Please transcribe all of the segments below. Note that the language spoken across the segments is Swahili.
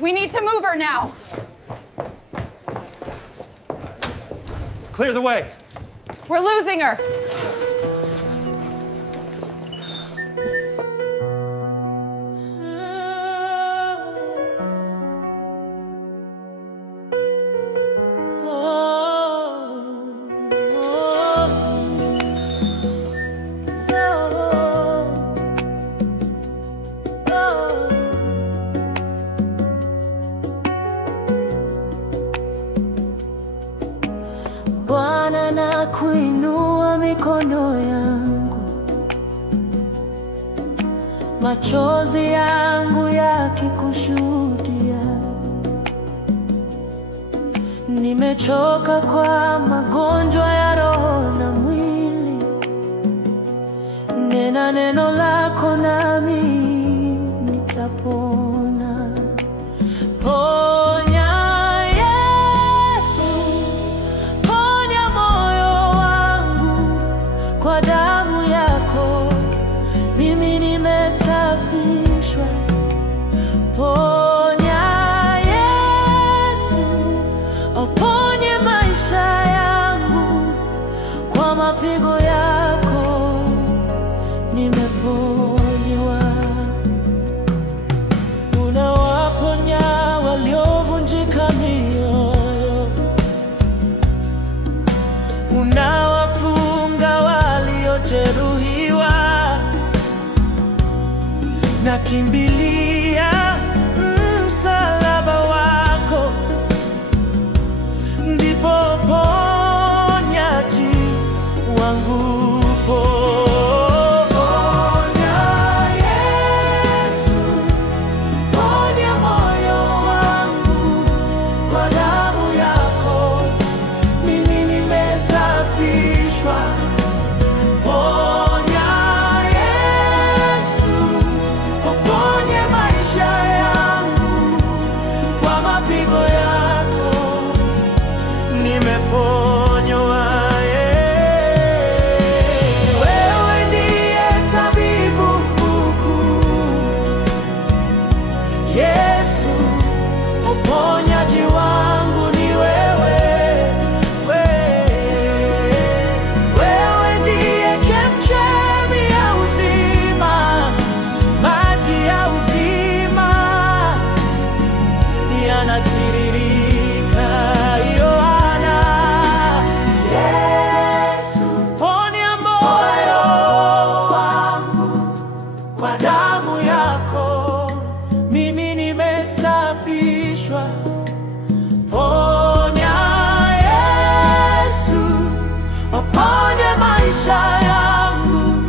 We need to move her now. Clear the way. We're losing her. Bwana, na kuinua mikono yangu, machozi yangu yakikushuhudia. Nimechoka kwa magonjwa ya roho na mwili. Nena neno lako nami nitapona. Ponya Yesu, ponya moyo wangu kwa damu yako, mimi nimesafishwa. Ponya Yesu, uponye maisha yangu kwa mapigo yako nimeponywa. Unawaponya waliovunjika mioyo, unawafunga waliojeruhiwa. Nakimbilia msalaba wako, ndipo ponyaji wangu upo. Ponya Yesu, uponye maisha yangu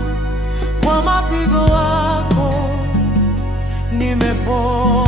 kwa mapigo yako nimeponywa.